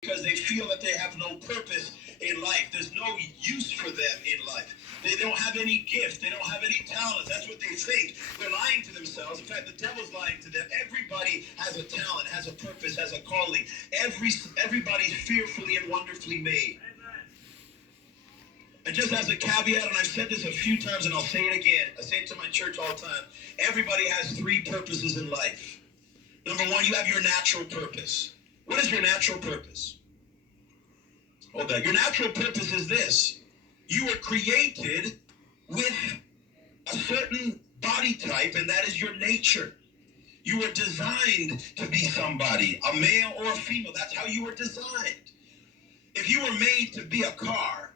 because they feel that they have no purpose in life. There's no use for them in life. They don't have any gift. They don't have any talent. That's what they think. They're lying to themselves. In fact, the devil's lying to them. Everybody has a talent, has a purpose, has a calling. Everybody's fearfully and wonderfully made. And just as a caveat, and I've said this a few times and I'll say it again, I say it to my church all the time, everybody has three purposes in life. Number one, you have your natural purpose. What is your natural purpose? Hold on. Your natural purpose is this. You were created with a certain body type, and that is your nature. You were designed to be somebody, a male or a female. That's how you were designed. If you were made to be a car,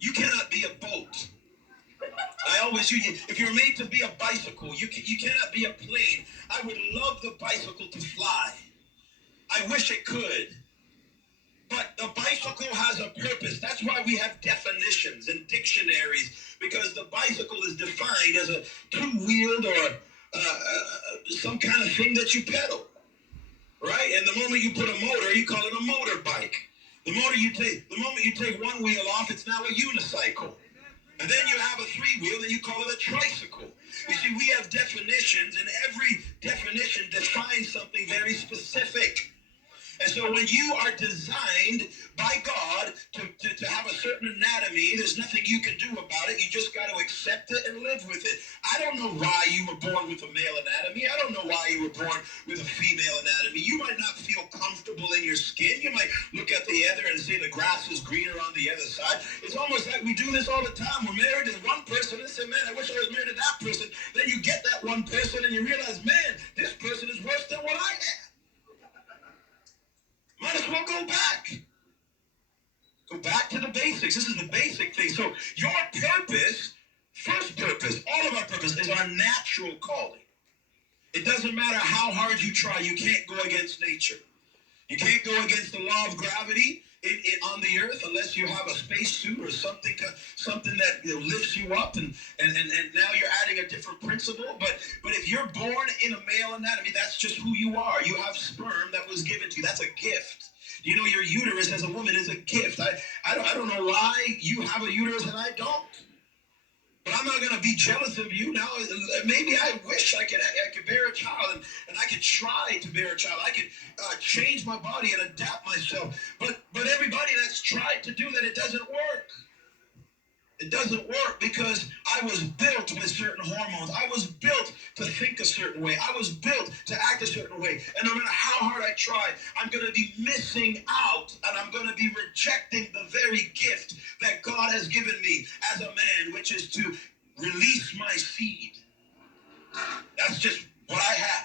you cannot be a boat. I always use, if you're made to be a bicycle, you cannot be a plane. I would love the bicycle to fly. I wish it could. But the bicycle has a purpose. That's why we have definitions and dictionaries, because the bicycle is defined as a two-wheeled or some kind of thing that you pedal, right? And the moment you put a motor, you call it a motorbike. The moment you take one wheel off, it's now a unicycle. And then you have a three-wheel, and you call it a tricycle. You see, we have definitions, and every definition defines something very specific. And so when you are designed by God to have a certain anatomy, there's nothing you can do about it. You just got to accept it and live with it. I don't know why you were born with a male anatomy. I don't know why you were born with a female anatomy. You might not feel comfortable in your skin. You might look at the other and say the grass is greener on the other side. It's almost like we do this all the time. We're married to one person and say, man, I wish I was married to that person. Then you get that one person and you realize, man, this person is worse than what I am. Might as well go back. Go back to the basics. This is the basic thing. So your purpose, first purpose, all of our purpose is our natural calling. It doesn't matter how hard you try. You can't go against nature. You can't go against the law of gravity on the earth unless you have a spacesuit or something that lifts you up, and now you're adding a different principle. But if you're born in a male anatomy, that's just who you are. You have sperm that was given to you. That's a gift. You know, your uterus as a woman is a gift. I don't know why you have a uterus and I don't. But I'm not going to be jealous of you now. Maybe I wish I could bear a child, and I could try to bear a child. I could change my body and adapt myself. But everybody that's tried to do that, it doesn't work. It doesn't work because I was built with certain hormones. I was built to think a certain way. I was built to act a certain way. And no matter how hard I try, I'm going to be missing out, and I'm going to be rejecting the very gift that God has given me as a man, which is to release my seed. That's just what I have.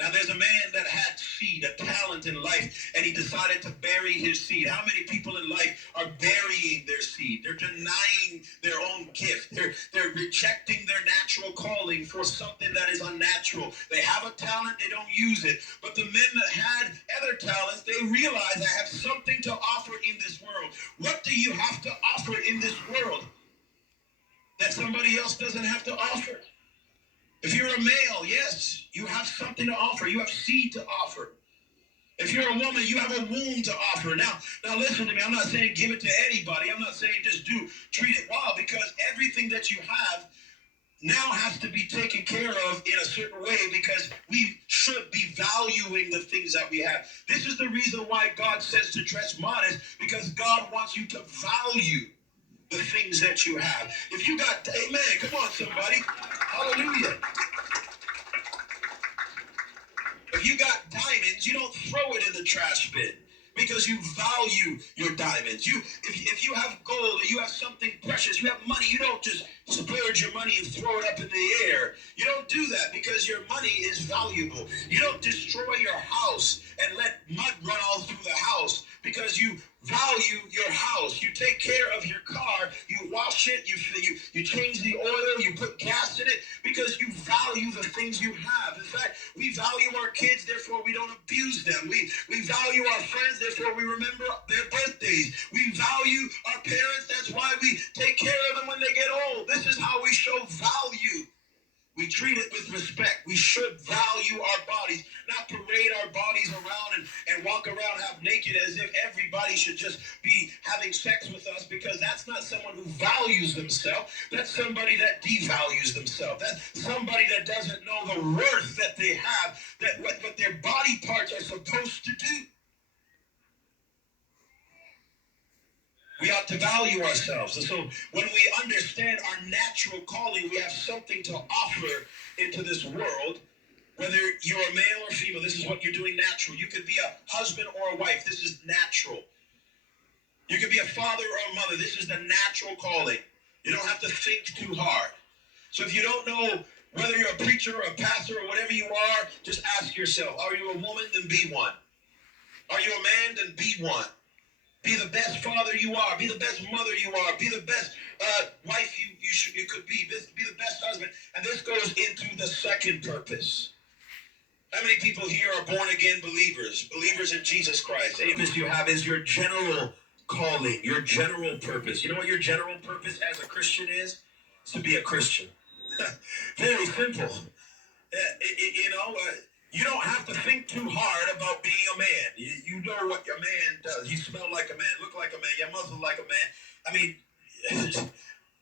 Now, there's a man that had seed, a talent in life, and he decided to bury his seed. How many people in life are burying their seed? They're denying their own gift. They're rejecting their natural calling for something that is unnatural. They have a talent, they don't use it. But the men that had other talents, they realize I have something to offer in this world. What do you have to offer in this world that somebody else doesn't have to offer? If you're a male, yes, you have something to offer. You have seed to offer. If you're a woman, you have a womb to offer. Now listen to me. I'm not saying give it to anybody. I'm not saying just treat it well, because everything that you have now has to be taken care of in a certain way, because we should be valuing the things that we have. This is the reason why God says to dress modest, because God wants you to value the things that you have. If you got, amen, come on somebody, hallelujah. If you got diamonds, you don't throw it in the trash bin, because you value your diamonds. If you have gold or you have something precious, you have money, you don't just splurge your money and throw it up in the air. You don't do that, because your money is valuable. You don't destroy your house and let mud run all through the house, because you value your house. You take care of your car, you wash it, you change the oil, you put gas in it, because you value the things you have. In fact, we value our kids, therefore we don't abuse them. We value our friends, therefore we remember their birthdays. We value our parents, that's why we take care of them when they get old. This is how we show value. We we treat it with respect. We should value our bodies, not parade our bodies around and walk around half naked as if everybody should just be having sex with us, because that's not someone who values themselves. That's somebody that devalues themselves. That's somebody that doesn't know the worth that they have, that what their body parts are supposed to do. We ought to value ourselves. And so when we understand our natural calling, we have something to offer into this world. Whether you're a male or female, this is what you're doing natural. You could be a husband or a wife. This is natural. You could be a father or a mother. This is the natural calling. You don't have to think too hard. So if you don't know whether you're a preacher or a pastor or whatever you are, just ask yourself, are you a woman? Then be one. Are you a man? Then be one. Be the best father you are. Be the best mother you are. Be the best wife you could be. Be the best husband. And this goes into the second purpose. How many people here are born again believers? Believers in Jesus Christ. The purpose you have is your general calling, your general purpose. You know what your general purpose as a Christian is? It's to be a Christian. Very simple. You don't have to think too hard about being a man. You know what your man does. You smell like a man, look like a man, you muzzle like a man. I mean,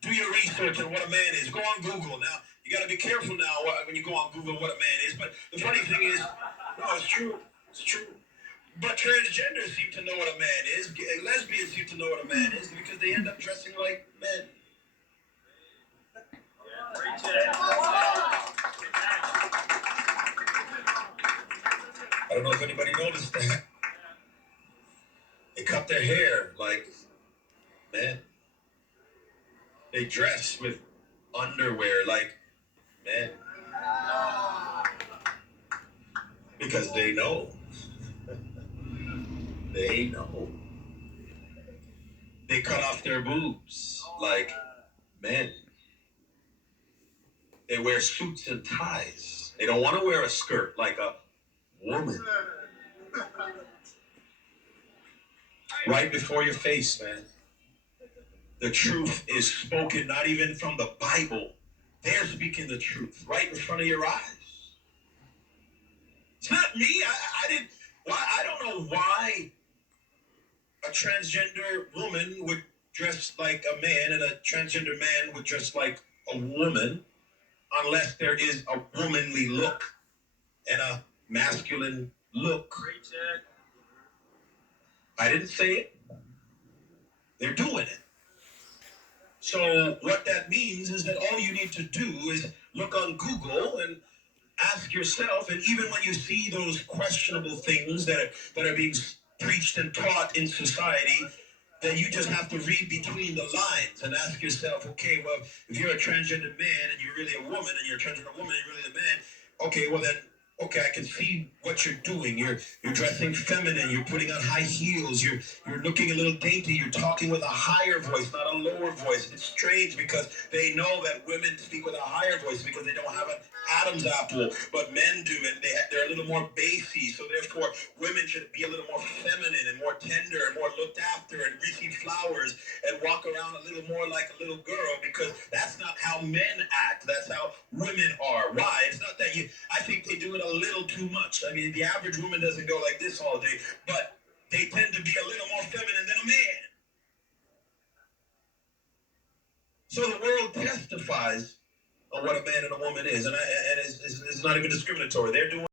do your research on what a man is. Go on Google. Now, you got to be careful now when you go on Google what a man is. But the funny thing is, no, it's true. It's true. But transgenders seem to know what a man is. Lesbians seem to know what a man is because they end up dressing like men. I don't know if anybody noticed that. They cut their hair like men. They dress with underwear like men. Because they know. They know. They cut off their boobs like men. They wear suits and ties. They don't want to wear a skirt like a woman. Right before your face, man. The truth is spoken, not even from the Bible. They're speaking the truth right in front of your eyes. It's not me. I don't know why a transgender woman would dress like a man and a transgender man would dress like a woman, unless there is a womanly look and a masculine look. I didn't say it. They're doing it. So what that means is that all you need to do is look on Google and ask yourself, and even when you see those questionable things that are being preached and taught in society, then you just have to read between the lines and ask yourself, okay, well, if you're a transgender man and you're really a woman, and you're a transgender woman and you're really a man, okay, well then, okay, I can see what you're doing. You're dressing feminine. You're putting on high heels. You're looking a little dainty. You're talking with a higher voice, not a lower voice. It's strange because they know that women speak with a higher voice because they don't have an Adam's apple, but men do, and they're a little more bassy. So therefore, women should be a little more feminine and more tender and more looked after and receive flowers and walk around a little more like a little girl, because that's not how men act. That's how women are. Why? It's not that I think they do it a little too much. I mean, the average woman doesn't go like this all day, but they tend to be a little more feminine than a man. So the world testifies on what a man and a woman is, and it's not even discriminatory. They're doing